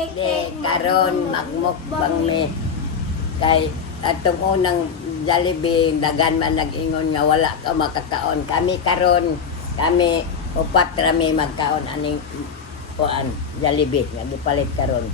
Di karon magmukbang mi. Kay atong unang Jollibee dagan man nag-ingon nga wala ka makakaon. Kami karon, kami upat rami magkaon aning kuan Jollibee nga gipalit karon.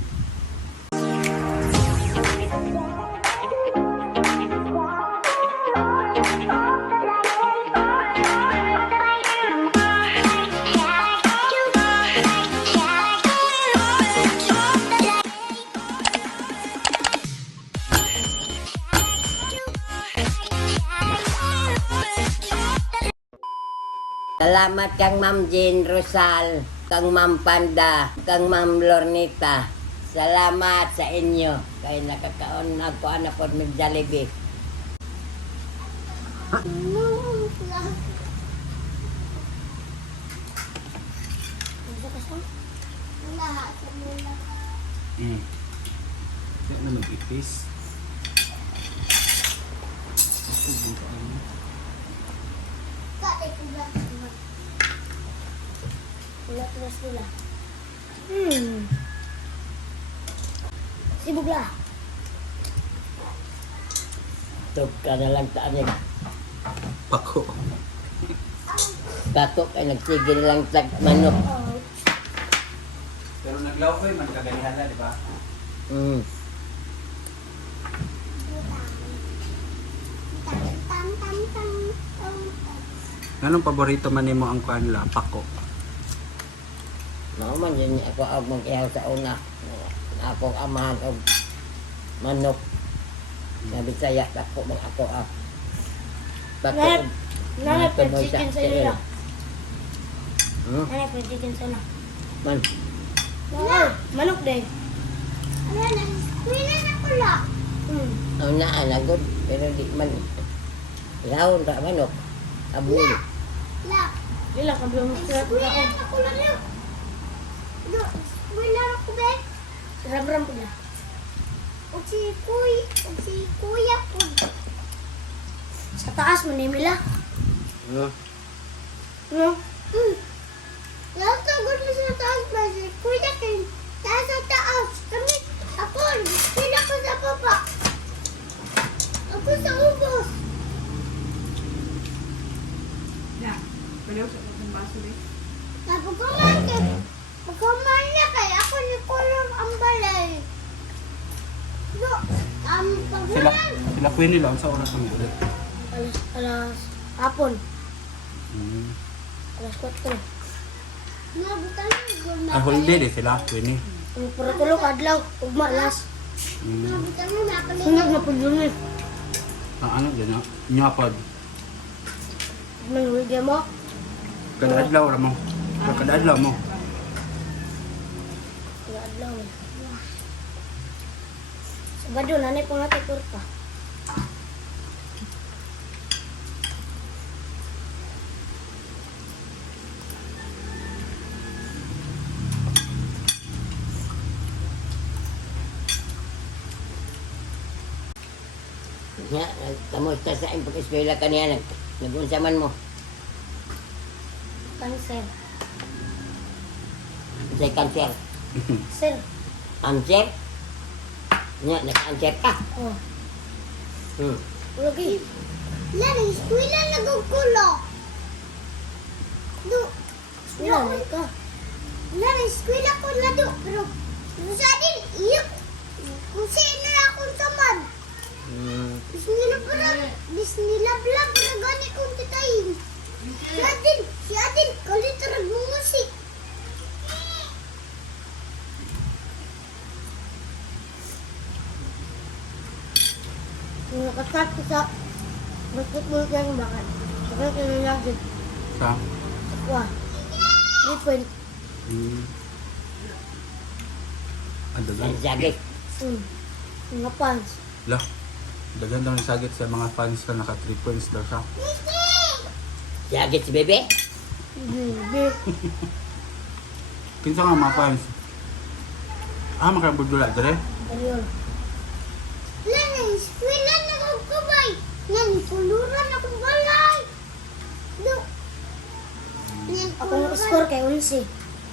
Salamat kang Ma'am Jean Rosal, kang Ma'am Panda, kang Ma'am Lornita. Salamat sa inyo kay nakakaon ako ana pod mig Jollibee. Kaya na mag-ipis. Sibuk lah. Tug ka na lang ta ani. Pako. Bato kay nagsigil lang tag manok. Pero naglaw ko man kaganihan na, di ba? Mm. Anong paborito man nimo ang kuan la? Pako. Mao man yun ako ang mag-ihaw sa una. Akong amahan og manok. Na Bisaya ako mag ako Bato. Nanay pwede chicken sa ila. Hmm? Nanay pwede chicken sa ila. Man. Manok din. Ano na? Wala na pula. Ang naanagod pero di man. Ihawon ra manok. Abul. La. Dila ka belum sirat Wala ka. na pula niyo. Wala ako be. Ram-ram pula. O si kuya po. Sa taas mo ni Mila. Hmm. No? Lahat ang good mo sa taas ba? Si kuya kayo. Taas sa taas. Kami. Ako. Sila ko sa papa. Ako sa ubos. Pagkuman na kay ako ni Kulong ang balay. No, Sila Queen nila sa oras mo ulit. alas hapon. Mm. Alas 4. Ah, holiday di sila Queen. Ang puro tulog adlaw, ugma alas. Sunog na po yun eh. Ah, ano din ah? Nyapad. Manwigya mo. Kada adlaw ra mo. Kada adlaw mo. Kada adlaw eh. Sabado, nanay pa nga tayo pa. Nya, kamusta sa imong pag-eskwela kaniya nag-unsa man mo? Cancer. Say cancer. Sir. Cancer? Nya, nag-cancer ka. Oh. Lagi. Lari, eskwela nagkukulo. Do. Eskwela na ka. Lari, eskwela ko na do. Pero, sa din, iyo. Kung sino na akong tamad. Bismillah bla para gani kong titayin. Si Adin, kalit ra musik. Nakakat ko sa basketball gang bakit. Sakay ka na lagi. Sa. Wah. 3 point. Adagan. Sagit. Mga pants. La. Dagan daw ni sagit sa mga fans na naka 3 points daw siya. Sagit si bebe. Bibi. Kinsa nga mga fans? Ah, makabudula dire. Ayun. Lani, eskwela na kong kabay. Yan, kuluran akong balay. No. Yan, ako score kay 11.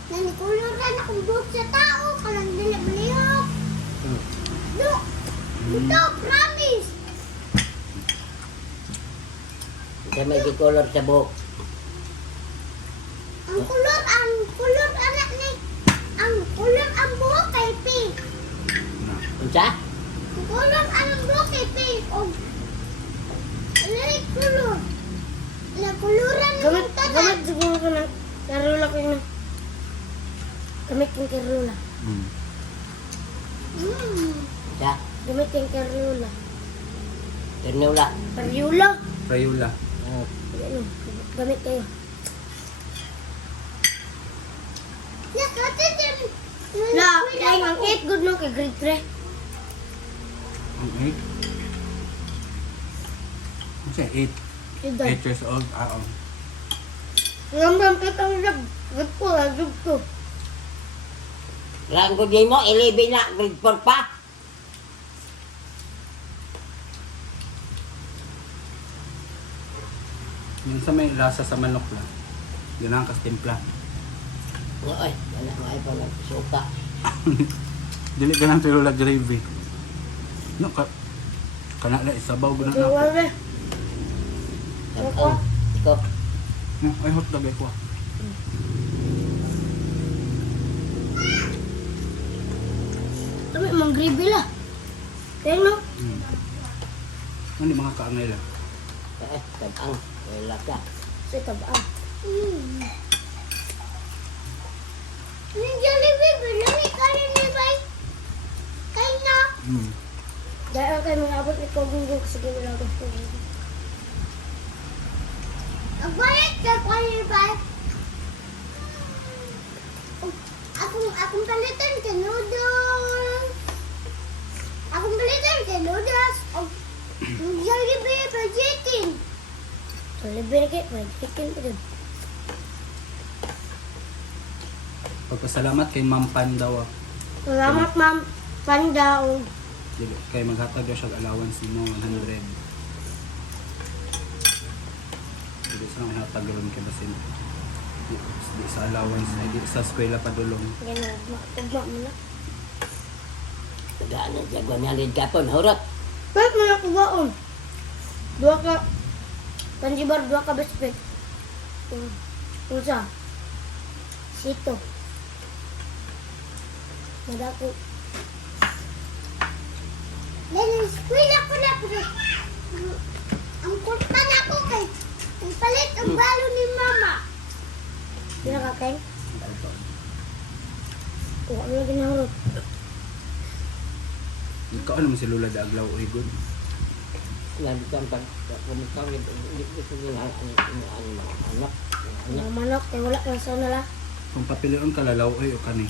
Yan, kuluran akong buhok sa tao. Kalang dili Ito, promise. Sa may gikolor sa buhok. Ang kulor ang buhok kay pink. Na. Unsa? Ang kulor ang buhok kay pink. O, alay kulor. Kuluran ng tanan. Gamit siguro ko ng karula ko yun. Gamit yung karula. Mm. Unsa? Gamit yung karula. Ternula. Karula. Rayula. Oh. Ano, gamit kayo. Nakata din. La, kaya ang 8 good no kay grade 3. Ang 8. Kasi 8. Idan. 8 years old. Ah, oh. Ngambam kitang lab. Gud ko, lagod ko. Ranggo di mo, 11 na, grade 4 pa. Yung sa may lasa sa manok lang. Yan ang kastimpla. Oy, wala mo ay pa suka. Dili ka ng pirula gravy. No, kana na isabaw ko na Kaya ako. wala. Ang iko. No, ay hot dog ako. Kami mang gravy la. Kaya no? Ano yung mga kaangay lang? Tabang. Wala ka. Sa tabaan. Yung Jollibee, bilangin ka rin ni Bay. Kaya na. Dahil kayo mga abot ni Kogong kasi wala ko. Agbayad ka pa ni Bay. Akong palitan ka noodles. Akong palitan ka noodles. Yung Jollibee, budgeting. So, libre na kayo. May chicken pa dun. Pagpasalamat kay Ma'am Pandaw. Salamat ma'am. Panda. O. Dili kay maghatag daw siya allowance mo 100. Dili sa nang hatag ron kay basin. Di sa allowance ay di sa eskwela padulong. Ganun. Ugma mo na. Daan ang jago niya lid kapon, hurot. Bakit mo na kubaon? Dua ka. Panjibar, dua ka bespek. Usa. Sito. Madako. Then, skwila ko na po. Ang kurta na ko kay. Ang palit ang balo ni Mama. Pila ka kay? Kuha mo na ginahurot. Ikaw ano mo si Lola Daaglaw o Igod? Labi kang pag kumikaw hindi ko ang anak. Mga manok, kaya wala kang sa nala. Kung papiliron ka lalaw o kani?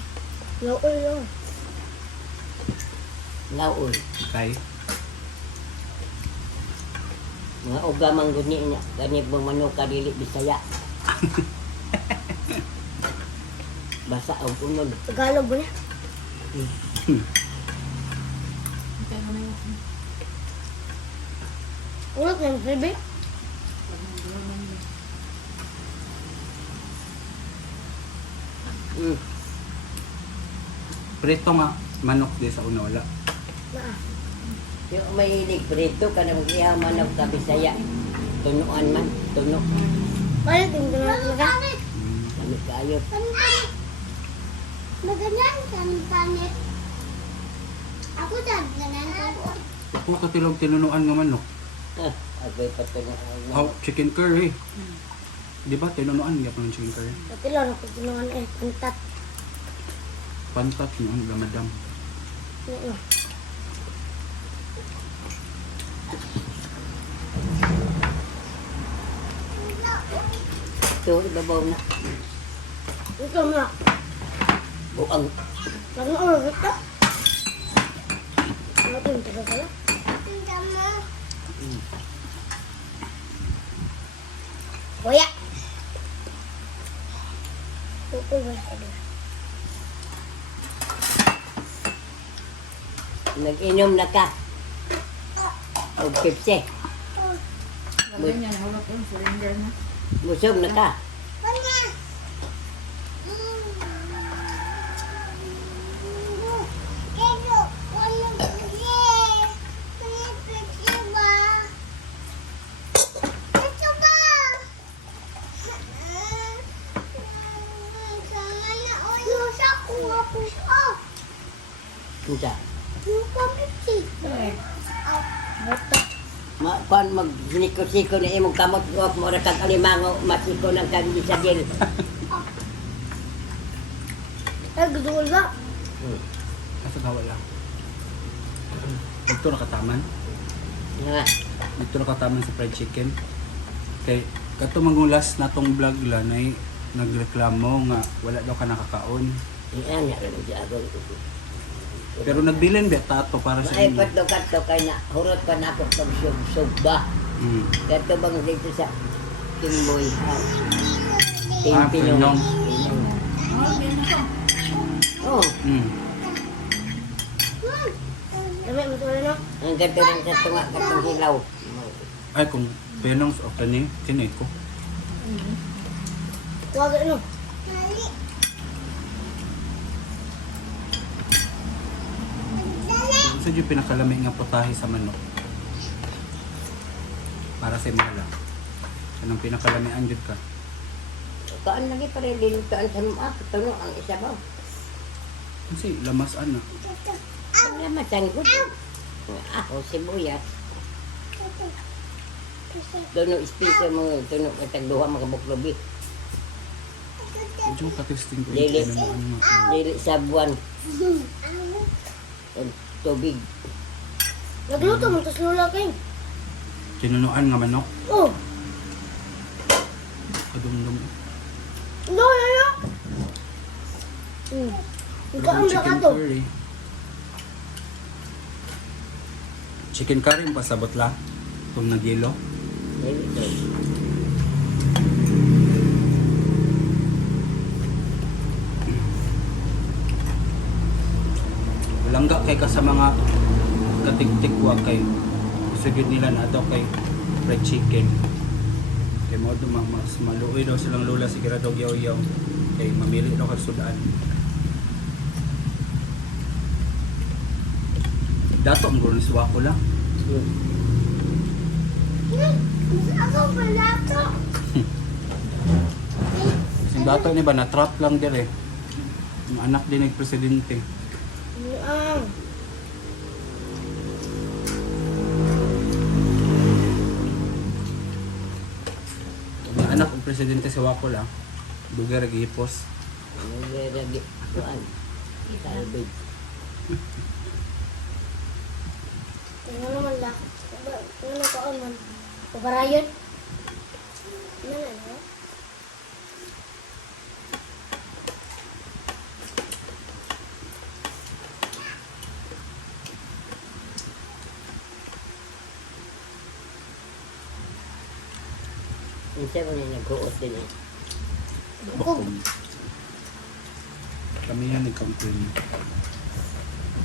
Laol yun. Laol. Kay? Mga ugamang guni niya. Ganit mo manok dili Bisaya. Basa ang unod. Tagalog mo na. Ulot ng fribe. Prito nga manok di sa una wala. Naa. Yung mahilig prito ka na mag-ihaw manok sa Bisaya. Tunuan man. Tuno. Palit yung gano'n na ka. Kami kayo. Panit. Maganan panit. Ako dad ganan ko. Ako katilog tinunuan nga manok. Agay pa ito na. Oh, chicken curry. Di ba tinunuan niya pa ng chicken curry? Pati lang ako tinungan pantat. Pantat mo ang gamadam. Oo. Ito, ibabaw na. Ito na. Buang. Nag-uulog ito. Ano ito yung taga pala? Kuya! Tukul ba sa doon? Nag-inom na ka. O Pepsi. Ganyan, hawak yung surrender na. Busog na ka. Panya. Kego, walang mga push off. Unsa? Yung pamiti. Bata. Kuan mag sinikot-sikot na imong kamot ko mo ra kag alimango masiko ng kag sa gel. Ay, gusto ko ba? Kaso gawa lang. Dito nakataman. Nga. Dito nakataman sa fried chicken. Kay kato mangulas natong vlog la nay nagreklamo nga wala daw ka nakakaon. Iyan na rin siya ako. Pero nagbilin ba tato para sa Ay inyo? patlo kay na hurot pa na ako pag sub ba. Mm. Dato bang dito sa Kimboy House. Ah, Pinong. Oh, Mm. Dami, matuloy na. ang ganda rin sa tunga katong hilaw. Ay kung Pinong o kani kinay ko. Huwag ano. Sa yung pinakalami nga putahe sa manok. Para sa mala. Anong pinakalamian jud ka? Kaan lagi pa rin din kaan sa mga tuno ang isa ba? Kasi lamas ana. Ang lamatan ko. Ako sibuyas. Tuno ispito mo, tuno katag duha mga buklobi. Medyo ka-testing ko Dili. yung ano. Dili sa buwan. Ug tubig. Nagluto mo, tapos lula kayo. Tinunuan nga manok. Oh, Kadumdum. no, no, no. Ikaw ang Chicken lakato. curry. Chicken curry yung pasabot la. Kung nagyelo. Dili to. Langga kay ka sa mga katiktikwa kay isugid nila na daw kay fried chicken. Kay mo do mas maluoy daw silang lola sigurado yaw-yaw. Kay mamili daw kag sudan. Dato ang gulo suwa ko lang. Ako pala to. Kasi dato ni ba na trap lang dire. Ang anak din ng presidente. Ang. Ang anak ng presidente sa Wako lang. Dugar gihipos. Nagagi kuan. Salbid. Tingnan naman lang. Ano na kaon man? Pabarayon? Ano na no? Unsa man ni nagkuot din eh. Bakong. Kami yan nagkampuin.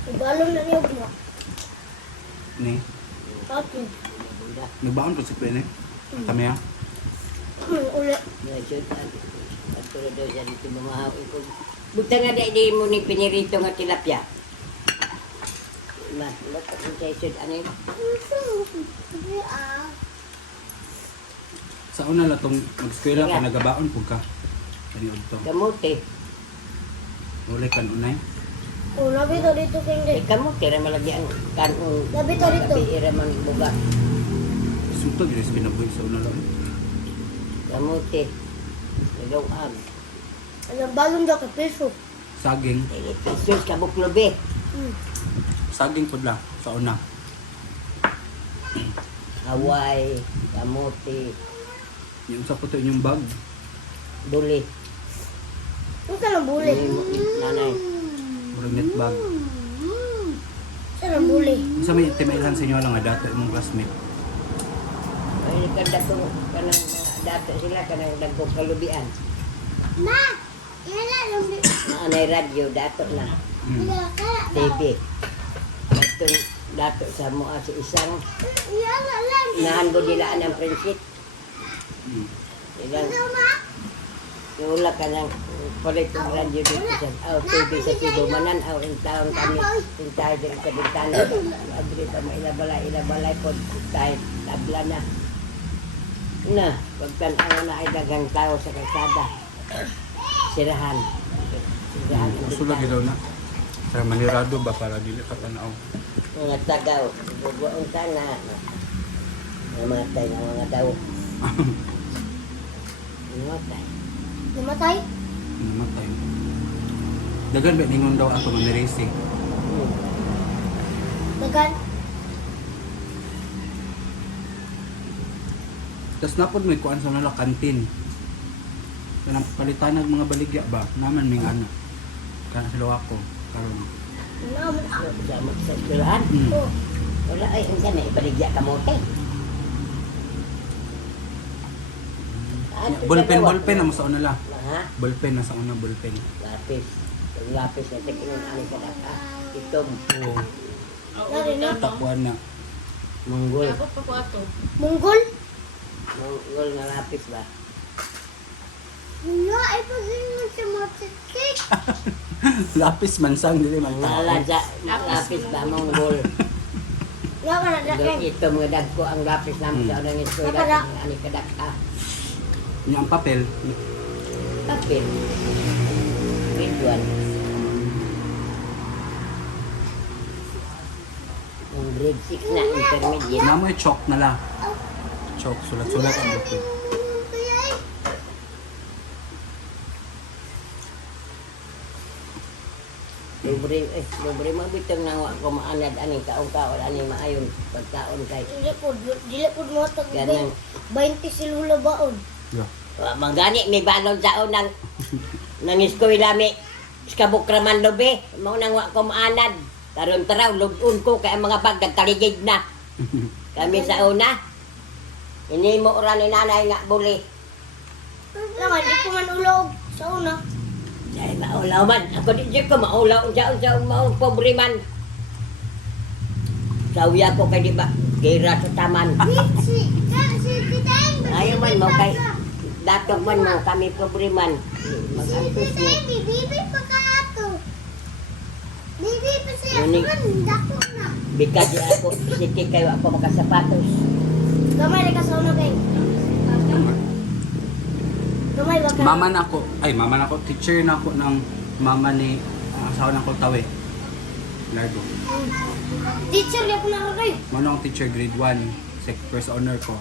Ibalong na niyog mo. Ni. Tapos. Nagbaon po si Pwene. Kami ha. Uli. Nasud at tulad daw siya dito mga ikog. Buta nga di mo ni pinirito nga tilapia. Mas, bakit mo siya sud ano yun? Sa una lang itong mag-eskwela ka nagabaon po ka. Kani to. Kamote. Ulay kan unay. Oh, labi to dito kay Eh, kamote ra malagyan kanong Labi to dito. ira man buga. Sunto gid sa binaboy sa una lang. Kamote. Nagawag. Alam balon daw ka peso. Saging. Sus kabuklobe. Saging po lang sa una. Haway, kamote, Yung sa puto inyong bag. duli. Ano ka lang buli? Nanay. Murag net bag. Saan ang buli? Sa may timailan sa inyo lang nga dato imong classmate. Ay, kada ko kanang mga dato sila kanang dagkong kalubian. Ma! Yan na lang. Naanay radyo, dato na. TV. Dato sa mga sa isang Yan na lang. nahan ko nila ang prinsip. Ilang wala ka ng palit ng radyo dito sa TV sa Tibumanan aw in taon kami in tayo din sa bintana. Adri pa ilabala po tayo tabla na. Na, pagtanaw na ay dagang tao sa kalsada. Sirahan. Gusto lagi daw na. Sa manirado ba para dili ka tanaw. Mga tagaw, bubuong sana. Namatay ng mga daw. Namatay. Namatay? Namatay. Dagan ba ningon daw ato nga racing. Dagan. Tapos napod may kuan sa nila kantin. Kanang palitan ng mga baligya ba? Naman may ano. Kana sila ako. Karon. Naman ako. Sama sa eskwelahan. Oh. Wala ay, ang sana, ibaligya ka mo tayo. Ballpen na mo sa una la. Ha? Ballpen na sa una ballpen. Lapis. Yung lapis na tingin ani ka na ka. Itong Oo. Narinig. Tapuan na. munggol. Ako pa po ato. Munggol? Munggol na lapis ba? Wala, ay pag-ingon sa matikik. Lapis mansang dili man tao. Malaja, lapis ba munggol? Nga ka na dagan. Ito mga dagko ang lapis namin sa unang eskwela. Napala. Ani ka na ka. Yung ang papel, Papel. Grade 1. Yung grade 6 na, intermediate. namoy chalk na la. Chalk, sulat-sulat ang bukid. Libre mo bitong nang wa ko maanad aning kaon-kaon aning maayon pagkaon kay Dili po mo tag ganang 20 silula baon. Yeah. mangani may balon sa unang nang eskwela mi iskabukraman lobe mao nang wa ko maanad karon taraw lubun ko kay ang mga bag nagkaligid na kami sa una ini mo ora ni nanay nga buli Langan, di ko man ulog sa una. ay maulaw man ako di ko maulaw sa maong pobre man sawiya ko kay di ba gira sa taman Si Titay, ayaw man mo kay datog man mo kami pobre man mag-antos mo bibi pa ka ato. Bibi pa siya, Yun eh. kan, dako na. bikas di ako sige kayo ako makasapatos Gamay na ka sa una kay. Gamay ba ka? Mama na ako, teacher na ako ng mama ni asawa ng Tawe. Largo. Teacher niya ko na ako kay. Mano ang teacher grade 1, first honor ko.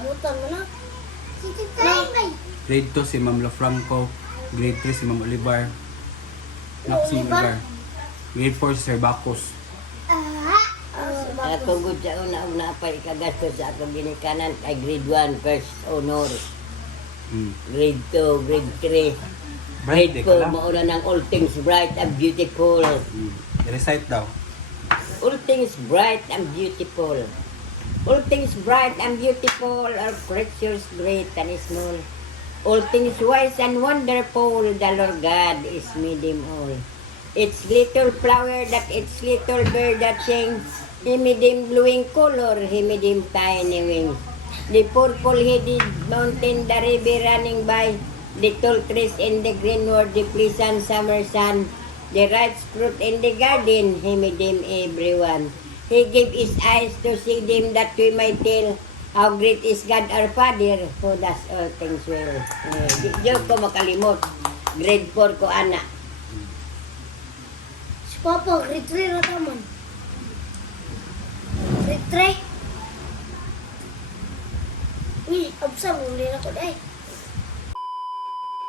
Butan mo na. Si Titay, bay. Grade 2 si Ma'am Lafranco, grade 3 si Ma'am Olivar. Nak si Ma'am Olivar. Grade 4 si Sir Bacos. ako gud sa una pa ikagasto sa akong ginikanan kay grade 1 first honor grade 2 grade 3 Bright grade ka 4 lang. mauna ng all things bright and beautiful I-recite daw. all things bright and beautiful all things bright and beautiful are precious great and small all things wise and wonderful the Lord God is made them all it's little flower that it's little bird that sings he made him glowing color he made him tiny wings the purple-headed mountain the river running by the tall trees in the green world the pleasant summer sun the ripe fruit in the garden he made them everyone he gave his eyes to see them that we might tell how great is God our Father who does all things well di ko makalimot grade 4 ko ana Si Papa, grade 3 na taman. Grade 3? Uy, absam, uli na ko dahil.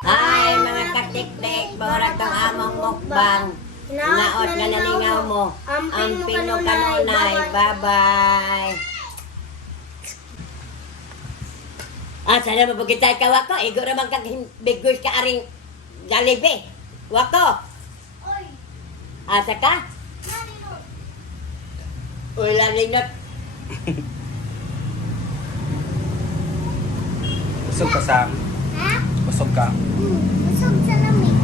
Hi mga katiktik, para tong among mukbang. Naot nga nalingaw mo. Amping mo kanunay. Bye-bye. Sana mapagkitay ka wako. Igo naman kang bigos ka aring Jollibee. Wako. Asa ka? Ulan linot. Busog ka sa... Ha? Busog ka? Busog sa lamig.